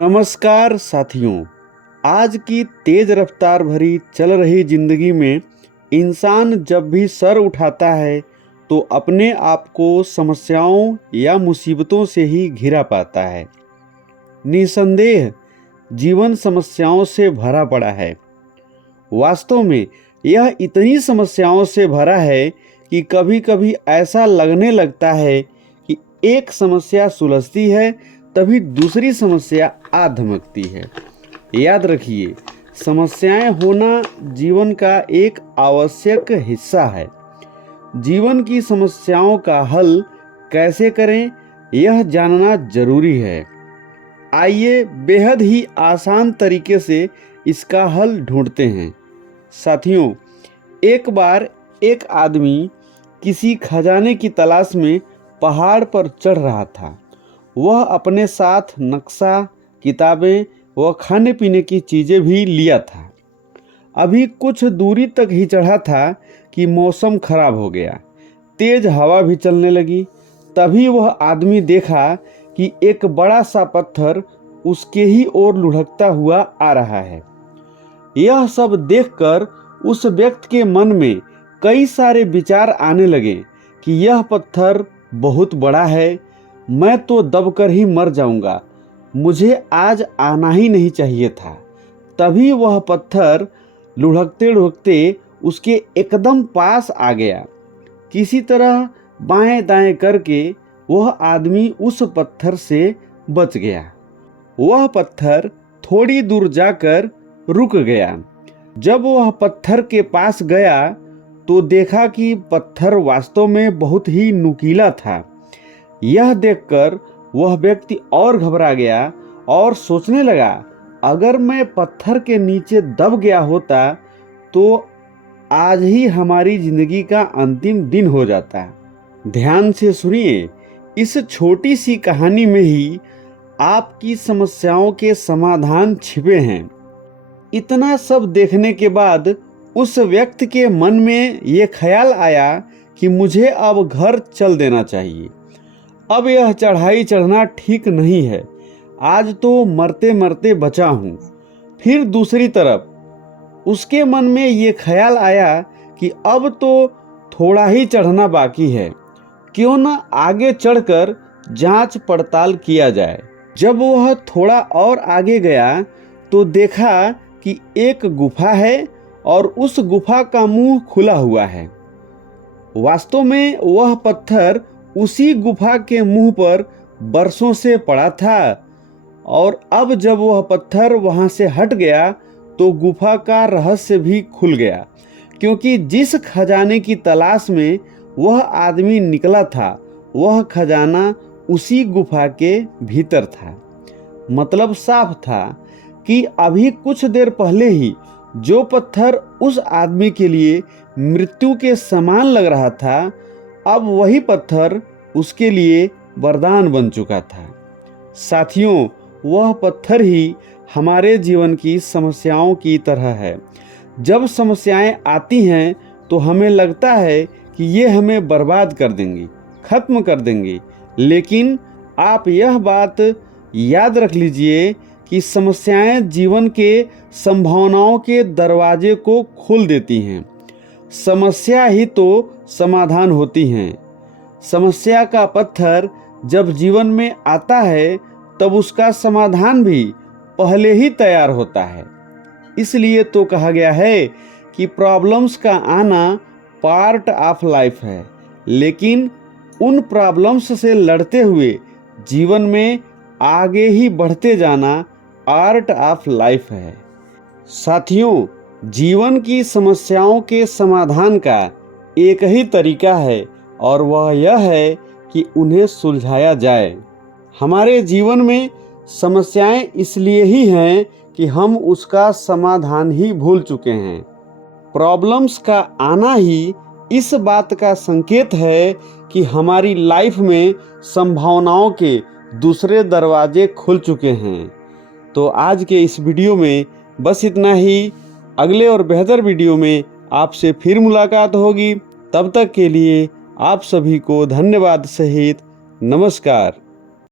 नमस्कार साथियों। आज की तेज रफ्तार भरी चल रही जिंदगी में इंसान जब भी सर उठाता है तो अपने आप को समस्याओं या मुसीबतों से ही घिरा पाता है। निसंदेह जीवन समस्याओं से भरा पड़ा है। वास्तव में यह इतनी समस्याओं से भरा है कि कभी कभी ऐसा लगने लगता है कि एक समस्या सुलझती है तभी दूसरी समस्या आ धमकती है। याद रखिए, समस्याएं होना जीवन का एक आवश्यक हिस्सा है। जीवन की समस्याओं का हल कैसे करें, यह जानना जरूरी है। आइए बेहद ही आसान तरीके से इसका हल ढूंढते हैं। साथियों, एक बार एक आदमी किसी खजाने की तलाश में पहाड़ पर चढ़ रहा था। वह अपने साथ नक्शा, किताबें व खाने पीने की चीज़ें भी लिया था। अभी कुछ दूरी तक ही चढ़ा था कि मौसम खराब हो गया। तेज हवा भी चलने लगी। तभी वह आदमी देखा कि एक बड़ा सा पत्थर उसके ही ओर लुढ़कता हुआ आ रहा है। यह सब देखकर उस व्यक्ति के मन में कई सारे विचार आने लगे कि यह पत्थर बहुत बड़ा है, मैं तो दबकर ही मर जाऊंगा, मुझे आज आना ही नहीं चाहिए था। तभी वह पत्थर लुढ़कते लुढ़कते उसके एकदम पास आ गया। किसी तरह बाएं दाएं करके वह आदमी उस पत्थर से बच गया। वह पत्थर थोड़ी दूर जाकर रुक गया। जब वह पत्थर के पास गया तो देखा कि पत्थर वास्तव में बहुत ही नुकीला था। यह देखकर वह व्यक्ति और घबरा गया और सोचने लगा, अगर मैं पत्थर के नीचे दब गया होता तो आज ही हमारी जिंदगी का अंतिम दिन हो जाता। ध्यान से सुनिए, इस छोटी सी कहानी में ही आपकी समस्याओं के समाधान छिपे हैं। इतना सब देखने के बाद उस व्यक्ति के मन में ये ख्याल आया कि मुझे अब घर चल देना चाहिए। अब यह चढ़ाई चढ़ना ठीक नहीं है, आज तो मरते मरते बचा हूँ। फिर दूसरी तरफ उसके मन में ये ख्याल आया कि अब तो थोड़ा ही चढ़ना बाकी है, क्यों न आगे चढ़कर जांच पड़ताल किया जाए। जब वह थोड़ा और आगे गया तो देखा कि एक गुफा है और उस गुफा का मुंह खुला हुआ है। वास्तव में वह पत्थर उसी गुफा के मुंह पर बरसों से पड़ा था और अब जब वह पत्थर वहां से हट गया तो गुफा का रहस्य भी खुल गया, क्योंकि जिस खजाने की तलाश में वह आदमी निकला था वह खजाना उसी गुफा के भीतर था। मतलब साफ था कि अभी कुछ देर पहले ही जो पत्थर उस आदमी के लिए मृत्यु के समान लग रहा था, अब वही पत्थर उसके लिए वरदान बन चुका था। साथियों, वह पत्थर ही हमारे जीवन की समस्याओं की तरह है। जब समस्याएं आती हैं तो हमें लगता है कि ये हमें बर्बाद कर देंगी, खत्म कर देंगी, लेकिन आप यह बात याद रख लीजिए कि समस्याएं जीवन के संभावनाओं के दरवाजे को खोल देती हैं। समस्या ही तो समाधान होती हैं। समस्या का पत्थर जब जीवन में आता है तब उसका समाधान भी पहले ही तैयार होता है। इसलिए तो कहा गया है कि प्रॉब्लम्स का आना पार्ट ऑफ लाइफ है, लेकिन उन प्रॉब्लम्स से लड़ते हुए जीवन में आगे ही बढ़ते जाना आर्ट ऑफ लाइफ है। साथियों, जीवन की समस्याओं के समाधान का एक ही तरीका है और वह यह है कि उन्हें सुलझाया जाए। हमारे जीवन में समस्याएं इसलिए ही हैं कि हम उसका समाधान ही भूल चुके हैं। प्रॉब्लम्स का आना ही इस बात का संकेत है कि हमारी लाइफ में संभावनाओं के दूसरे दरवाजे खुल चुके हैं। तो आज के इस वीडियो में बस इतना ही। अगले और बेहतर वीडियो में आपसे फिर मुलाकात होगी। तब तक के लिए आप सभी को धन्यवाद सहित नमस्कार।